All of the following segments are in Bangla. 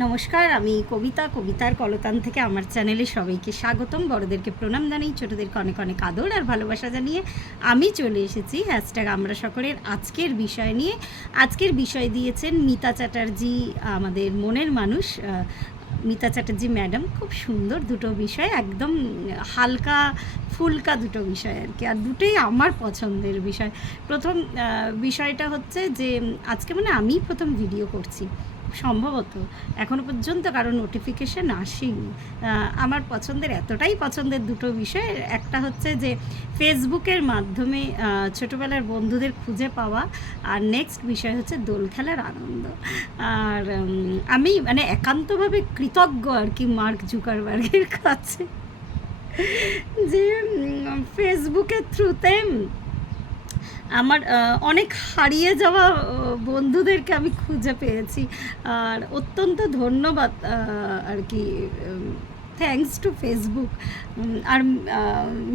নমস্কার, আমি কবিতার কলতান থেকে আমার চ্যানেলে সবাইকে স্বাগতম। বড়দেরকে প্রণাম জানাই, ছোটোদেরকে অনেক অনেক আদর আর ভালোবাসা জানিয়ে আমি চলে এসেছি হ্যাশট্যাগ আমরা সকলের আজকের বিষয় নিয়ে। আজকের বিষয় দিয়েছেন মিতা চ্যাটার্জি, আমাদের মনের মানুষ মিতা চ্যাটার্জি ম্যাডাম। খুব সুন্দর দুটো বিষয়, একদম হালকা ফুলকা দুটো বিষয় আর কি, আর দুটোই আমার পছন্দের বিষয়। প্রথম বিষয়টা হচ্ছে যে আজকে আমি প্রথম ভিডিও করছি সম্ভবত, এখনও পর্যন্ত কারো নোটিফিকেশান আসেনি। আমার এতটাই পছন্দের দুটো বিষয়, একটা হচ্ছে যে ফেসবুকের মাধ্যমে ছোটোবেলার বন্ধুদের খুঁজে পাওয়া, আর নেক্সট বিষয় হচ্ছে দোল খেলার আনন্দ। আর আমি একান্তভাবে কৃতজ্ঞ আর কি মার্ক জুকারবার্গের কাছে, যে ফেসবুকের থ্রুতে আমার অনেক হারিয়ে যাওয়া বন্ধুদেরকে আমি খুঁজে পেয়েছি। আর অত্যন্ত ধন্যবাদ আর কি, থ্যাঙ্কস টু ফেসবুক। আর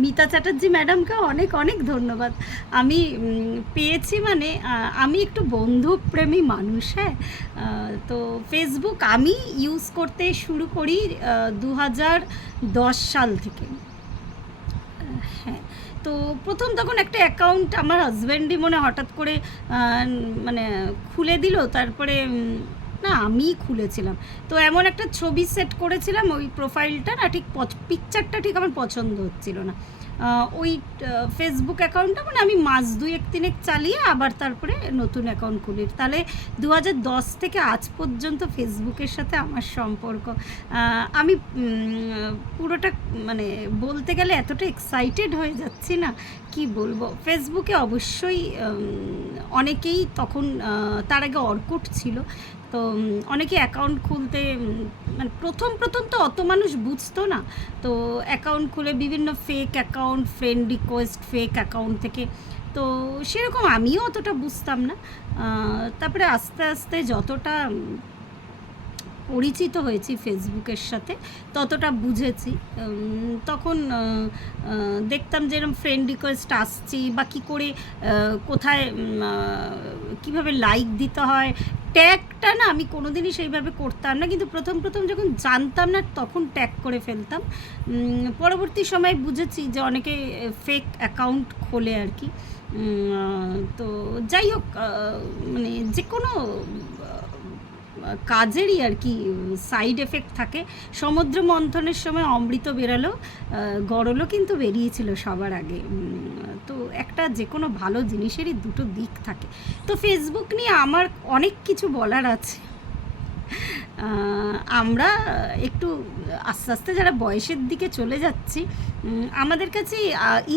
মিতা চ্যাটার্জি ম্যাডামকে অনেক অনেক ধন্যবাদ। আমি পেয়েছি আমি একটু বন্ধুপ্রেমী মানুষ। হ্যাঁ, তো ফেসবুক আমি ইউজ করতে শুরু করি 2010 সাল থেকে। হ্যাঁ, তো প্রথম তখন একটা অ্যাকাউন্ট আমার হাজব্যান্ডই হঠাৎ করে খুলে দিল। তারপরে না, আমিই খুলেছিলাম। তো এমন একটা ছবি সেট করেছিলাম, ওই প্রোফাইলটা না ঠিক পিকচারটা ঠিক আমার পছন্দ হচ্ছিল না। ওই ফেসবুক অ্যাকাউন্টটা আমি মাস 2-3 চালিয়ে আবার তারপরে নতুন অ্যাকাউন্ট খুলি। তাহলে 2010 থেকে আজ পর্যন্ত ফেসবুকের সাথে আমার সম্পর্ক। আমি পুরোটা বলতে গেলে এতটা এক্সাইটেড হয়ে যাচ্ছি না, কি বলবো। ফেসবুকে অবশ্যই অনেকেই তখন, তার আগে অর্কুট ছিল, তো অনেকে অ্যাকাউন্ট খুলতে প্রথম তো অত মানুষ বুঝতো না। তো অ্যাকাউন্ট খুলে বিভিন্ন fake account, friend request fake account থেকে, তো সেরকম আমিও অতটা বুঝতাম না। তারপরে আস্তে আস্তে যতটা পরিচিত হয়েছি ফেসবুকের সাথে ততটা বুঝেছি। তখন দেখতাম যে এরকম ফ্রেন্ড রিকোয়েস্ট আসছি, বা কী করে কোথায় কীভাবে লাইক দিতে হয়, ট্যাগটা না আমি কোনো দিনই সেইভাবে করতাম না, কিন্তু প্রথম যখন জানতাম না তখন ট্যাগ করে ফেলতাম। পরবর্তী সময় বুঝেছি যে অনেকে ফেক অ্যাকাউন্ট খোলে আর কি। তো যাই হোক, যে কোনো কাজেরই আর কি সাইড এফেক্ট থাকে। সমুদ্র মন্থনের সময় অমৃত বেরালো, গরলও কিন্তু বেরিয়েছিল সবার আগে। তো একটা যে কোনো ভালো জিনিসেরই দুটো দিক থাকে। তো ফেসবুক নিয়ে আমার অনেক কিছু বলার আছে। আমরা একটু আস্তে আস্তে যারা বয়সের দিকে চলে যাচ্ছি, আমাদের কাছে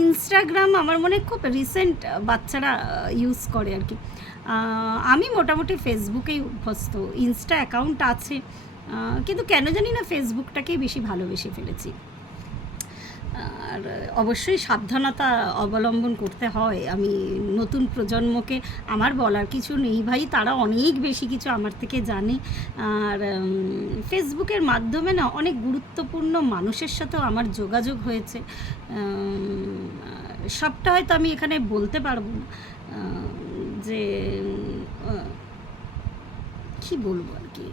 ইনস্টাগ্রাম আমার মনে খুব রিসেন্ট বাচ্চারা ইউজ করে আর কি। আমি মোটামুটি ফেসবুকেই অভ্যস্ত, ইনস্টা অ্যাকাউন্ট আছে, কিন্তু কেন জানি না ফেসবুকটাকেই বেশি ভালোবেসে ফেলেছি। আর অবশ্যই সাবধানতা অবলম্বন করতে হয়। আমি নতুন প্রজন্মকে আমার বলার কিছু নেই ভাই, তারা অনেক বেশি কিছু আমার থেকে জানে। আর ফেসবুকের মাধ্যমে না অনেক গুরুত্বপূর্ণ মানুষের সাথেও আমার যোগাযোগ হয়েছে। সবটা হয়তো আমি এখানে বলতে পারবো না, যে কী বলবো আর কি,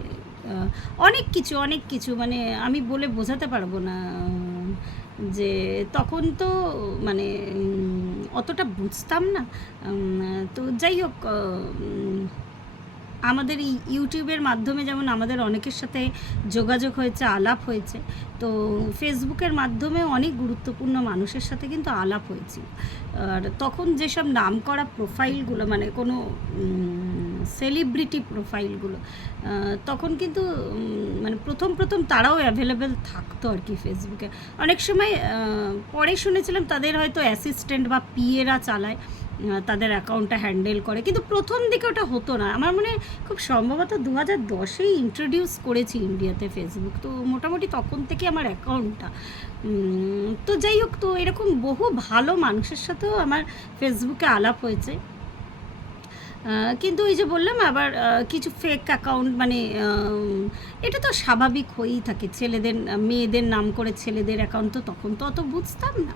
অনেক কিছু আমি বলে বোঝাতে পারবো না। যে তখন তো অতটা বুঝতাম না। তো যাই হোক, আমাদের এই ইউটিউবের মাধ্যমে যেমন আমাদের অনেকের সাথে যোগাযোগ হয়েছে, আলাপ হয়েছে, তো ফেসবুকের মাধ্যমে অনেক গুরুত্বপূর্ণ মানুষের সাথে কিন্তু আলাপ হয়েছিল। আর তখন যেসব নাম করা প্রোফাইলগুলো, কোনো সেলিব্রিটি প্রোফাইলগুলো, তখন কিন্তু প্রথম তারাও অ্যাভেলেবেল থাকতো আর কি ফেসবুকে। অনেক সময় পরে শুনেছিলাম তাদের হয়তো অ্যাসিস্ট্যান্ট বা পিএরা চালায়, তাদের অ্যাকাউন্টটা হ্যান্ডেল করে, কিন্তু প্রথম দিকে ওটা হতো না। আমার খুব সম্ভবত 2010-এই ইন্ট্রোডিউস করেছি ইন্ডিয়াতে ফেসবুক, তো মোটামুটি তখন থেকে আমার অ্যাকাউন্টটা। তো যাই হোক, তো এরকম বহু ভালো মানুষের সাথেও আমার ফেসবুকে আলাপ হয়েছে। কিন্তু ওই যে বললাম আবার কিছু ফেক অ্যাকাউন্ট মানে এটা তো স্বাভাবিক হয়েই থাকে, ছেলেদের মেয়েদের নাম করে ছেলেদের অ্যাকাউন্ট, তো তখন তো অত বুঝতাম না।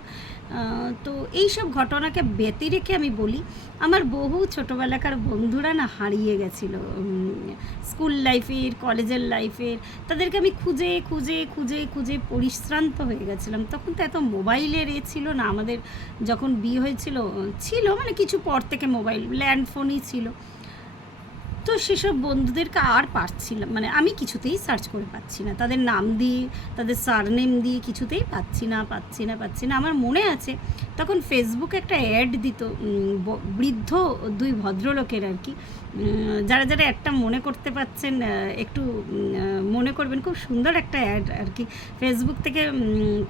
তো এইসব ঘটনাকে ব্যতি রেখে আমি বলি, আমার বহু ছোটোবেলাকার বন্ধুরা না হারিয়ে গেছিলো, স্কুল লাইফের, কলেজের লাইফের, তাদেরকে আমি খুঁজে খুঁজে খুঁজে খুঁজে পরিশ্রান্ত হয়ে গেছিলাম। তখন তো এত মোবাইলের ছিল না, আমাদের যখন বিয়ে হয়েছিল ছিল মানে কিছু পর থেকে মোবাইল, ল্যান্ড ফোনই ছিল। তো সেসব বন্ধুদেরকে আর পাচ্ছিলাম, মানে আমি কিছুতেই সার্চ করে পাচ্ছি না, তাদের নাম দিয়ে তাদের সারনেম দিয়ে কিছুতেই পাচ্ছি না। আমার মনে আছে তখন ফেসবুকে একটা অ্যাড দিত, বৃদ্ধ দুই ভদ্রলোকের আর কি, যারা যারা একটা মনে করতে পারছেন একটু মনে করবেন, খুব সুন্দর একটা অ্যাড আর কি, ফেসবুক থেকে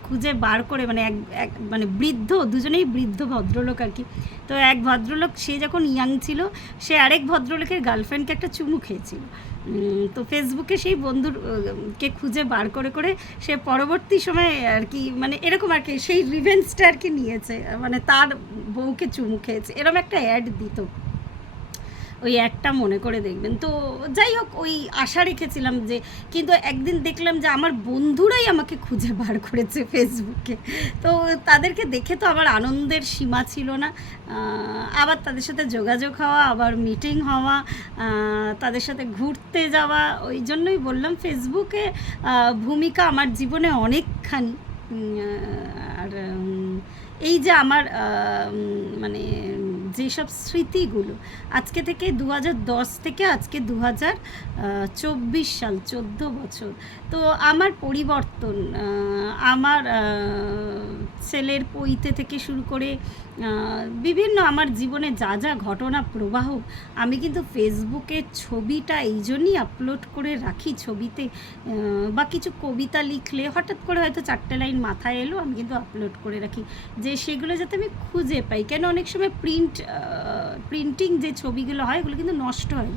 খুঁজে বার করে, মানে এক মানে বৃদ্ধ, দুজনেই বৃদ্ধ ভদ্রলোক আর কি। তো এক ভদ্রলোক সে যখন ইয়াং ছিল, সে আরেক ভদ্রলোকের গার্লফ্রেন্ডকে একটা চুমু খেয়েছিল। তো ফেসবুকে সেই বন্ধুকে খুঁজে বার করে করে সে পরবর্তী সময়ে আর কি, মানে এরকম আর কি, সেই রিভেঞ্জটা আর কি নিয়েছে, মানে তার বউকে চুমু খেয়েছে, এরকম একটা অ্যাড দিত। ওই একটা মনে করে দেখবেন। তো যাই হোক, ওই আশা রেখেছিলাম যে, কিন্তু একদিন দেখলাম যে আমার বন্ধুরাই আমাকে খুঁজে বার করেছে ফেসবুকে। তো তাদেরকে দেখে তো আমার আনন্দের সীমা ছিল না। আবার তাদের সাথে যোগাযোগ হওয়া, আবার মিটিং হওয়া, তাদের সাথে ঘুরতে যাওয়া, ওই জন্যই বললাম ফেসবুকে ভূমিকা আমার জীবনে অনেকখানি। আর এই যে আমার মানে যেসব স্মৃতিগুলো আজকে থেকে 2010 থেকে আজকে 2024 সাল, 14 বছর, তো আমার পরিবর্তন, আমার ছেলের পৈতে থেকে শুরু করে বিভিন্ন আমার জীবনে যা যা ঘটনা প্রবাহ, আমি কিন্তু ফেসবুকে ছবিটা এই জন্যই আপলোড করে রাখি। ছবিতে বা কিছু কবিতা লিখলে হঠাৎ করে হয়তো 4টে লাইন মাথায় এলো, আমি কিন্তু আপলোড করে রাখি, যে সেগুলো যাতে আমি খুঁজে পাই। কেন অনেক সময় প্রিন্টিং যে ছবিগুলো হয় ওগুলো কিন্তু নষ্ট হয়,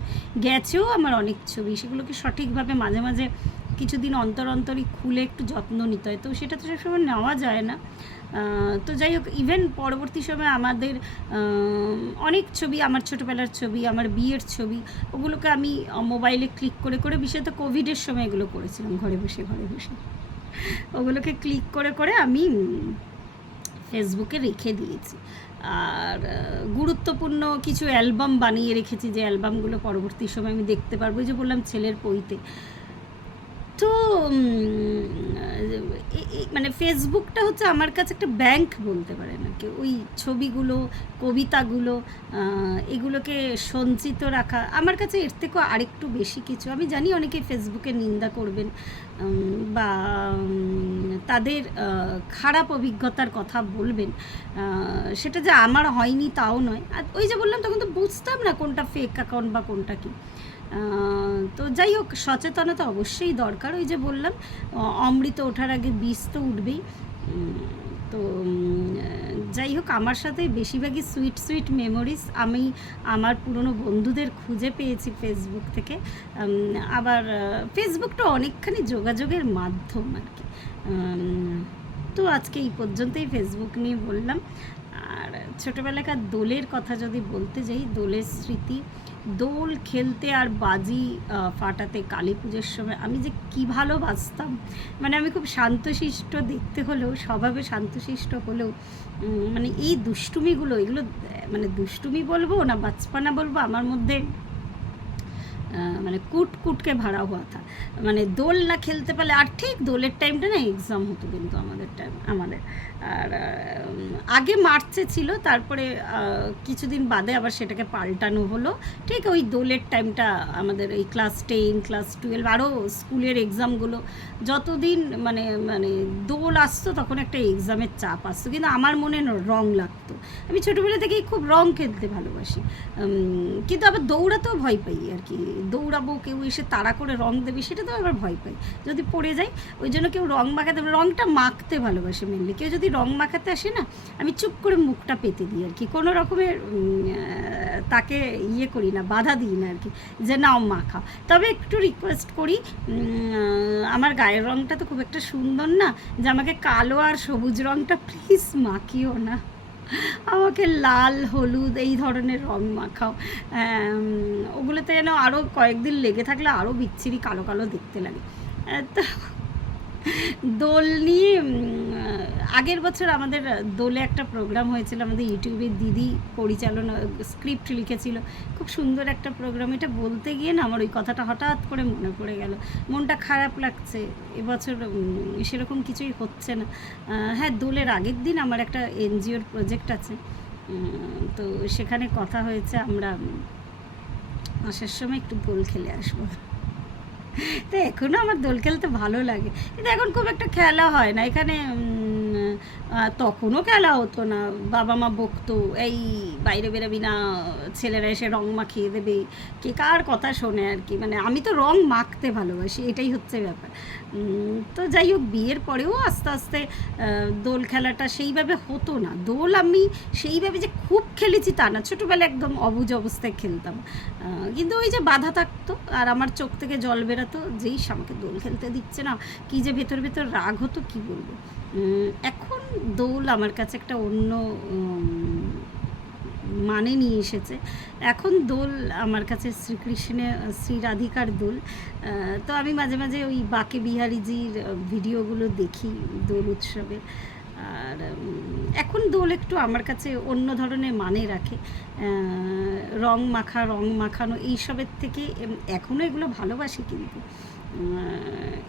গেছেও আমার অনেক ছবি, সেগুলোকে সঠিকভাবে মাঝে মাঝে কিছুদিন অন্তর অন্তরই খুলে একটু যত্ন নিতে হয়, তো সেটা তো সবসময় নেওয়া যায় না। তো যাই হোক, ইভেন পরবর্তী সময় আমাদের অনেক ছবি, আমার ছোটোবেলার ছবি, আমার বিয়ের ছবি, ওগুলোকে আমি মোবাইলে ক্লিক করে করে, বিশেষত কোভিডের সময় এগুলো করেছিলাম, ঘরে বসে ওগুলোকে ক্লিক করে করে আমি ফেসবুকে রেখে দিয়েছি। আর গুরুত্বপূর্ণ কিছু অ্যালবাম বানিয়ে রেখেছি, যে অ্যালবামগুলো পরবর্তী সময় আমি দেখতে পারবো। যে বললাম ছেলের পৈতে, তো মানে ফেসবুকটা হচ্ছে আমার কাছে একটা ব্যাংক বলতে পারেন আর কি। ওই ছবিগুলো, কবিতাগুলো, এগুলোকে সঞ্চিত রাখা আমার কাছে এর থেকেও আরেকটু বেশি কিছু। আমি জানি অনেকে ফেসবুকে নিন্দা করবেন বা তাদের খারাপ অভিজ্ঞতার কথা বলবেন, সেটা যে আমার হয়নি তাও নয়। আর ওই যে বললাম, তখন তো বুঝতাম না কোনটা ফেক অ্যাকাউন্ট বা কোনটা কী। তো যাই হোক, সচেতনতা অবশ্যই দরকার। ওই যে বললাম, অমৃত ওঠার আগে বীজ তো উঠবেই। তো যাই হোক, আমার সাথে বেশিরভাগই সুইট মেমোরিজ আমি আমার পুরনো বন্ধুদের খুঁজে পেয়েছি ফেসবুক থেকে। আবার ফেসবুকটা অনেকখানি যোগাযোগের মাধ্যম আর কি। তো আজকে এই পর্যন্তই ফেসবুক নিয়ে বললাম। আর ছোটোবেলাকার দোলের কথা যদি বলতে যাই, দোলের স্মৃতি, দোল খেলতে আর বাজি ফাটাতে কালী পুজোর সময় আমি যে কী ভালোবাসতাম। মানে আমি খুব শান্তশিষ্ট দেখতে হলেও, স্বভাবে শান্তশিষ্ট হলেও, মানে এই দুষ্টুমিগুলো, এগুলো মানে দুষ্টুমি বলবো না বাচপানা বলবো, আমার মধ্যে মানে কুটকে ভাড়া হওয়া থা। মানে দোল না খেলতে পারলে, আর ঠিক দোলের টাইমটা না এক্সাম হতো কিন্তু আমাদের আর আগে মার্চে ছিল, তারপরে কিছুদিন বাদে আবার সেটাকে পাল্টানো হলো। ঠিক ওই দোলের টাইমটা আমাদের এই ক্লাস 10, ক্লাস 12, আরও স্কুলের এক্সামগুলো যতদিন মানে মানে দোল আসতো, তখন একটা এক্সামের চাপ আসতো, কিন্তু আমার মনে রং লাগতো। আমি ছোটোবেলা থেকেই খুব রং খেলতে ভালোবাসি, কিন্তু আবার দৌড়াতেও ভয় পাই আর কি। দৌড়াবো, কেউ এসে তাড়া করে রং দেবে, সেটা তো আবার ভয় পাই, যদি পড়ে যাই। ওই জন্য কেউ রং মাখাতে, রংটা মাখতে ভালোবাসে মেনলি। কেউ যদি রং মাখাতে আসে না, আমি চুপ করে মুখটা পেতে দিই আর কি, কোনো রকমের তাকে করি না, বাধা দিই না আর কি, যে নাও মাখা। তবে একটু রিকোয়েস্ট করি, আমার গায়ের রংটা তো খুব একটা সুন্দর না, যে আমাকে কালো আর সবুজ রংটা প্লিজ মাখিও না। আমাকে লাল হলুদ এই ধরনের রং মাখাও। ওগুলোতে যেন আরও কয়েকদিন লেগে থাকলে আরও বিচ্ছিরি কালো কালো দেখতে লাগে। তো দোল নিয়ে আগের বছর আমাদের দোলে একটা প্রোগ্রাম হয়েছিল, আমাদের ইউটিউবের দিদি পরিচালনা স্ক্রিপ্ট লিখেছিল, খুব সুন্দর একটা প্রোগ্রাম। এটা বলতে গিয়ে না আমার ওই কথাটা হঠাৎ করে মনে পড়ে গেল, মনটা খারাপ লাগছে। এবছর সেরকম কিছুই হচ্ছে না। হ্যাঁ, দোলের আগের দিন আমার একটা এনজিওর প্রজেক্ট আছে, তো সেখানে কথা হয়েছে আমরা আসার সময় একটু দোল খেলে আসবো। তো এখনও আমার দোল খেলতে ভালো লাগে, কিন্তু এখন খুব একটা খেলা হয় না এখানে। তখনও খেলা হতো না, বাবা মা বকতো, এই বাইরে বেরোবি না, ছেলেরা এসে রং মাখিয়ে দেবে, কে কার কথা শোনে আর কি। মানে আমি তো রং মাখতে ভালোবাসি, এটাই হচ্ছে ব্যাপার। তো যাই হোক, বিয়ের পরেও আস্তে আস্তে দোল খেলাটা সেইভাবে হতো না। দোল আমি সেইভাবে যে খুব খেলেছি তা না, ছোটোবেলা একদম অবুঝ অবস্থায় খেলতাম, কিন্তু ওই যে বাধা থাকতো আর আমার চোখ থেকে জল বেরাতো, যেই আমাকে দোল খেলতে দিচ্ছে না, কী যে ভেতর ভেতর রাগ হতো কী বলবো। এখন দোল আমার কাছে একটা অন্য মানে নিয়ে এসেছে। এখন দোল আমার কাছে শ্রীকৃষ্ণের, শ্রী রাধিকার দোল। তো আমি মাঝে মাঝে ওই বাঁকে বিহারীজির ভিডিওগুলো দেখি দোল উৎসবের। আর এখন দোল একটু আমার কাছে অন্য ধরনের মানে রাখে। রং মাখা, রং মাখানো এইসবের থেকে এখনও এগুলো ভালোবাসি, কিন্তু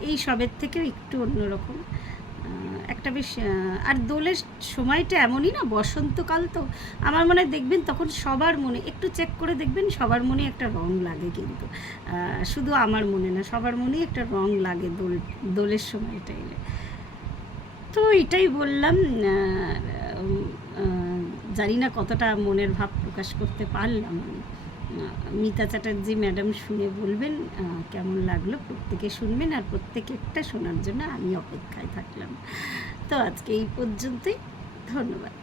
এই সবের থেকেও একটু অন্যরকম একটা বেশ। আর দোলের সময়টা এমনই না, বসন্তকাল তো আমার মনে হয় দেখবেন তখন সবার মনে, একটু চেক করে দেখবেন সবার মনে একটা রং লাগে, কিন্তু শুধু আমার মনে না, সবার মনেই একটা রং লাগে দোলের সময়টা এলে। তো এটাই বললাম। জানি না কতটা মনের ভাব প্রকাশ করতে পারলাম আমি। মিতা চ্যাটার্জি ম্যাডাম শুনে বলবেন কেমন লাগলো, প্রত্যেকে শুনবেন আর প্রত্যেকেরটা শোনার জন্য আমি অপেক্ষায় থাকলাম। তো আজকে এই পর্যন্তই, ধন্যবাদ।